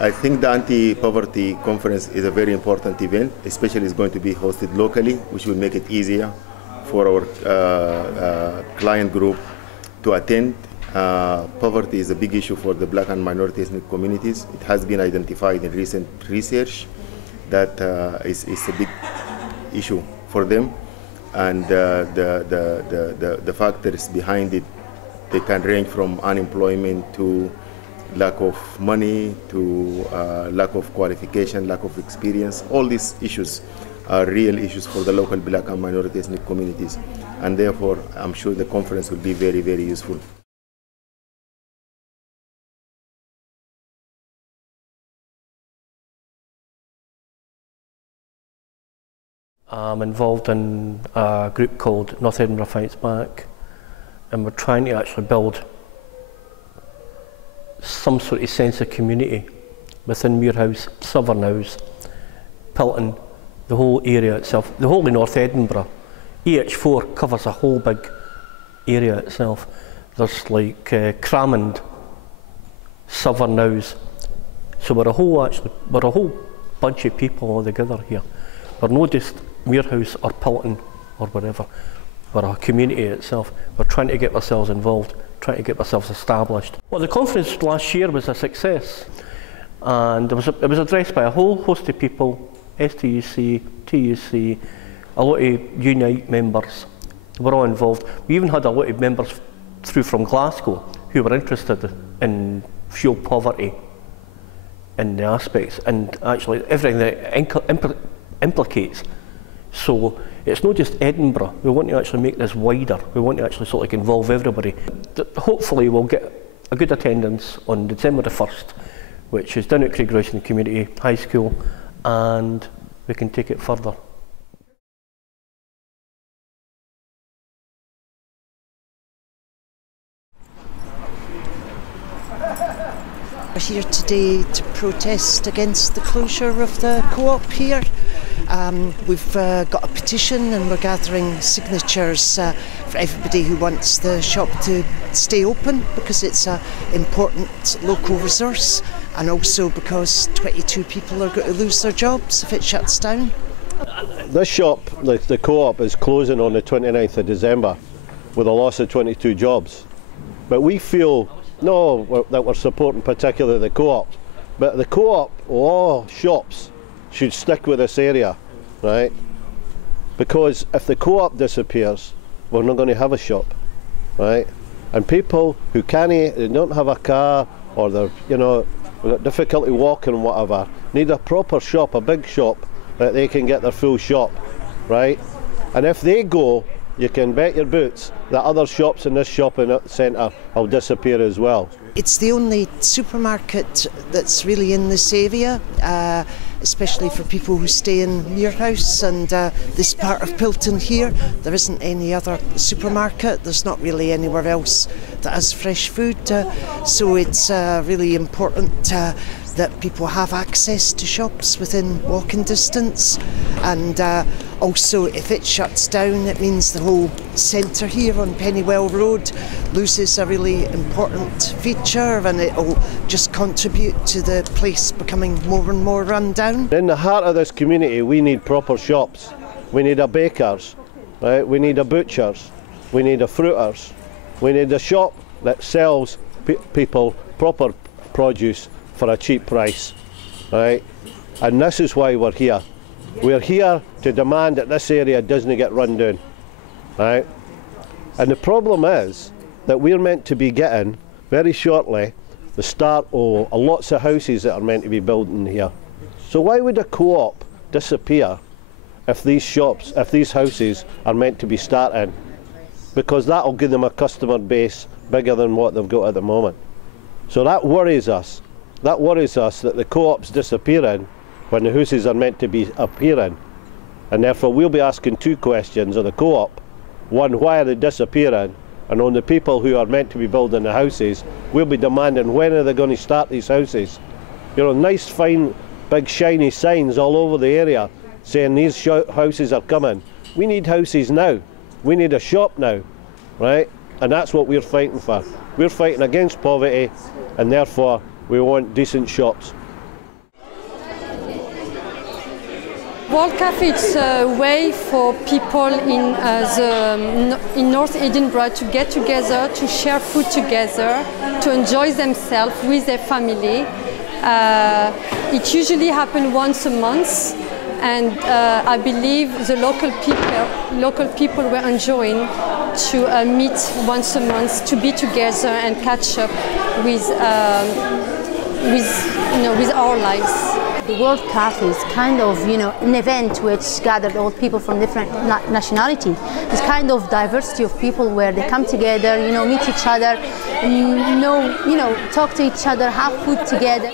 I think the anti-poverty conference is a very important event, especially it's going to be hosted locally, which will make it easier for our client group to attend. Poverty is a big issue for the Black and minority ethnic communities. It has been identified in recent research that it's a big issue for them, and the factors behind it, they can range from unemployment to lack of money to lack of qualification, lack of experience. All these issues are real issues for the local Black and minority ethnic communities, and therefore I'm sure the conference will be very, very useful. I'm involved in a group called North Edinburgh Fights Back, and we're trying to actually build some sort of sense of community within Muirhouse, Southern House, Pilton, the whole area itself, the whole of North Edinburgh. EH4 covers a whole big area itself. There's like Cramond, Southern House. So we're a whole bunch of people all together here. We're not just Muirhouse or Pilton or whatever. We're a community itself. We're trying to get ourselves involved, trying to get ourselves established. Well, the conference last year was a success, and it was addressed by a whole host of people, STUC, TUC, a lot of Unite members. We're all involved. We even had a lot of members through from Glasgow who were interested in fuel poverty and the aspects, and actually everything that implicates. So it's not just Edinburgh. We want to actually make this wider. We want to actually sort of involve everybody. Hopefully we'll get a good attendance on December the 1st, which is down at Craigrowson Community High School, and we can take it further. We're here today to protest against the closure of the co-op here. We've got a petition and we're gathering signatures for everybody who wants the shop to stay open, because it's an important local resource, and also because 22 people are going to lose their jobs if it shuts down. This shop, the co-op, is closing on the 29th of December with a loss of 22 jobs. But we feel that we're supporting particularly the co-op, but the co-op, all shops should stick with this area, right? Because if the co-op disappears, we're not going to have a shop, right? And people who they don't have a car, or they're, got difficulty walking and whatever, need a proper shop, a big shop that they can get their full shop, right? And if they go, you can bet your boots that other shops in this shopping centre will disappear as well. It's the only supermarket that's really in this area, especially for people who stay in Muirhouse and this part of Pilton here. There isn't any other supermarket. There's not really anywhere else that has fresh food. So it's really important that people have access to shops within walking distance, and also if it shuts down, it means the whole centre here on Pennywell Road loses a really important feature, and it will just contribute to the place becoming more and more run down. In the heart of this community, we need proper shops. We need a baker's, right? We need a butcher's, we need a fruiter's, we need a shop that sells people proper produce for a cheap price, right? And this is why we're here. We're here to demand that this area doesn't get run down, right? And the problem is that we're meant to be getting, very shortly, the start of lots of houses that are meant to be built in here. So why would a co-op disappear if these houses are meant to be starting? Because that'll give them a customer base bigger than what they've got at the moment. So that worries us. That worries us that the co-op's disappearing when the houses are meant to be appearing. And therefore we'll be asking two questions of the co-op. One, why are they disappearing? And on the people who are meant to be building the houses, we'll be demanding, when are they going to start these houses? Nice, fine, big shiny signs all over the area saying these houses are coming. We need houses now. We need a shop now, right? And that's what we're fighting for. We're fighting against poverty, and therefore we want decent shops. World Cafe is a way for people in North Edinburgh to get together, to share food together, to enjoy themselves with their family. It usually happens once a month, and I believe the local people were enjoying to meet once a month, to be together and catch up with our lives. The World Cafe is kind of, an event which gathered all people from different nationalities. It's kind of diversity of people where they come together, meet each other, talk to each other, have food together.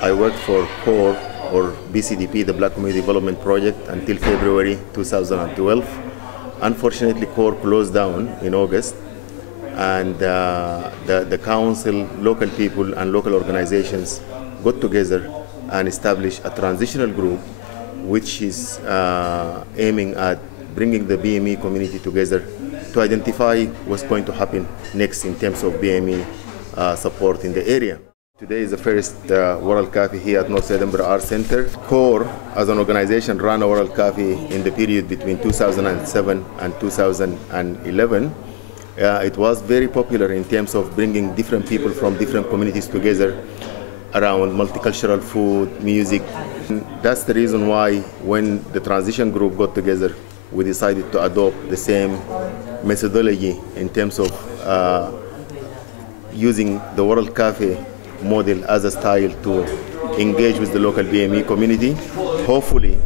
I worked for CORE, or BCDP, the Black Community Development Project, until February 2012. Unfortunately, CORE closed down in August, and the council, local people and local organizations got together and established a transitional group which is aiming at bringing the BME community together to identify what's going to happen next in terms of BME support in the area. Today is the first World Cafe here at North Edinburgh Arts Centre. CORE, as an organization, ran a World Cafe in the period between 2007 and 2011. It was very popular in terms of bringing different people from different communities together around multicultural food, music. And that's the reason why when the transition group got together, we decided to adopt the same methodology in terms of using the World Cafe model as a style to engage with the local BME community. Hopefully,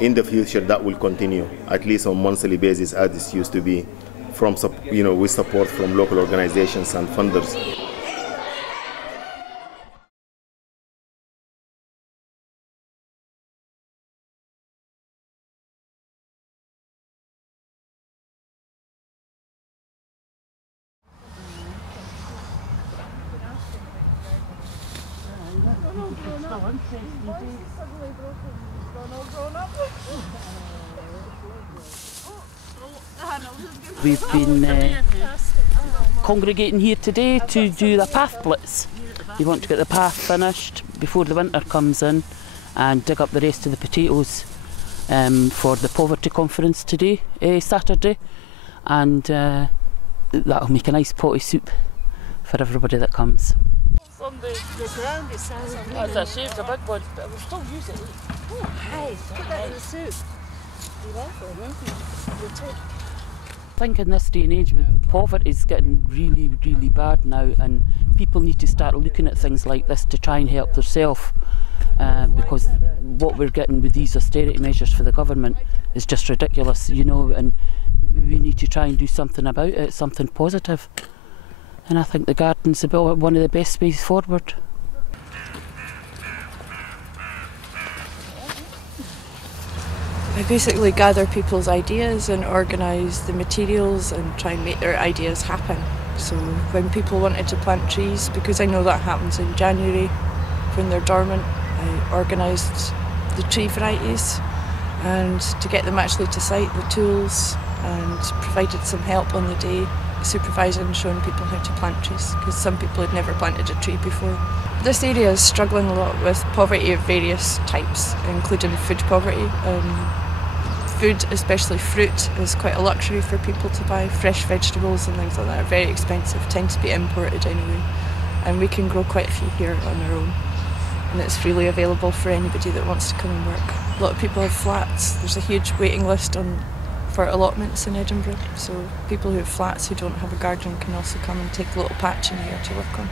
in the future, that will continue, at least on a monthly basis, as this used to be, with support from local organizations and funders. We've been congregating here today to do the path blitz. We want to get the path finished before the winter comes in and dig up the rest of the potatoes for the poverty conference today, Saturday, and that'll make a nice potty soup for everybody that comes. On the ground it sounds like that's a shame, it's a big one, but we'll still use it. Oh, hey, put that in the soup. I think in this day and age, poverty is getting really, really bad now, and people need to start looking at things like this to try and help themselves, because what we're getting with these austerity measures for the government is just ridiculous, and we need to try and do something about it, something positive. And I think the garden's about one of the best ways forward. I basically gather people's ideas and organise the materials and try and make their ideas happen. So when people wanted to plant trees, because I know that happens in January when they're dormant, I organised the tree varieties and to get them actually to site, the tools, and provided some help on the day, supervising and showing people how to plant trees, because some people had never planted a tree before. This area is struggling a lot with poverty of various types, including food poverty. Food, especially fruit, is quite a luxury for people to buy. Fresh vegetables and things like that are very expensive, tend to be imported anyway, and we can grow quite a few here on our own, and it's freely available for anybody that wants to come and work. A lot of people have flats. There's a huge waiting list for allotments in Edinburgh, so people who have flats who don't have a garden can also come and take a little patch in here to work on.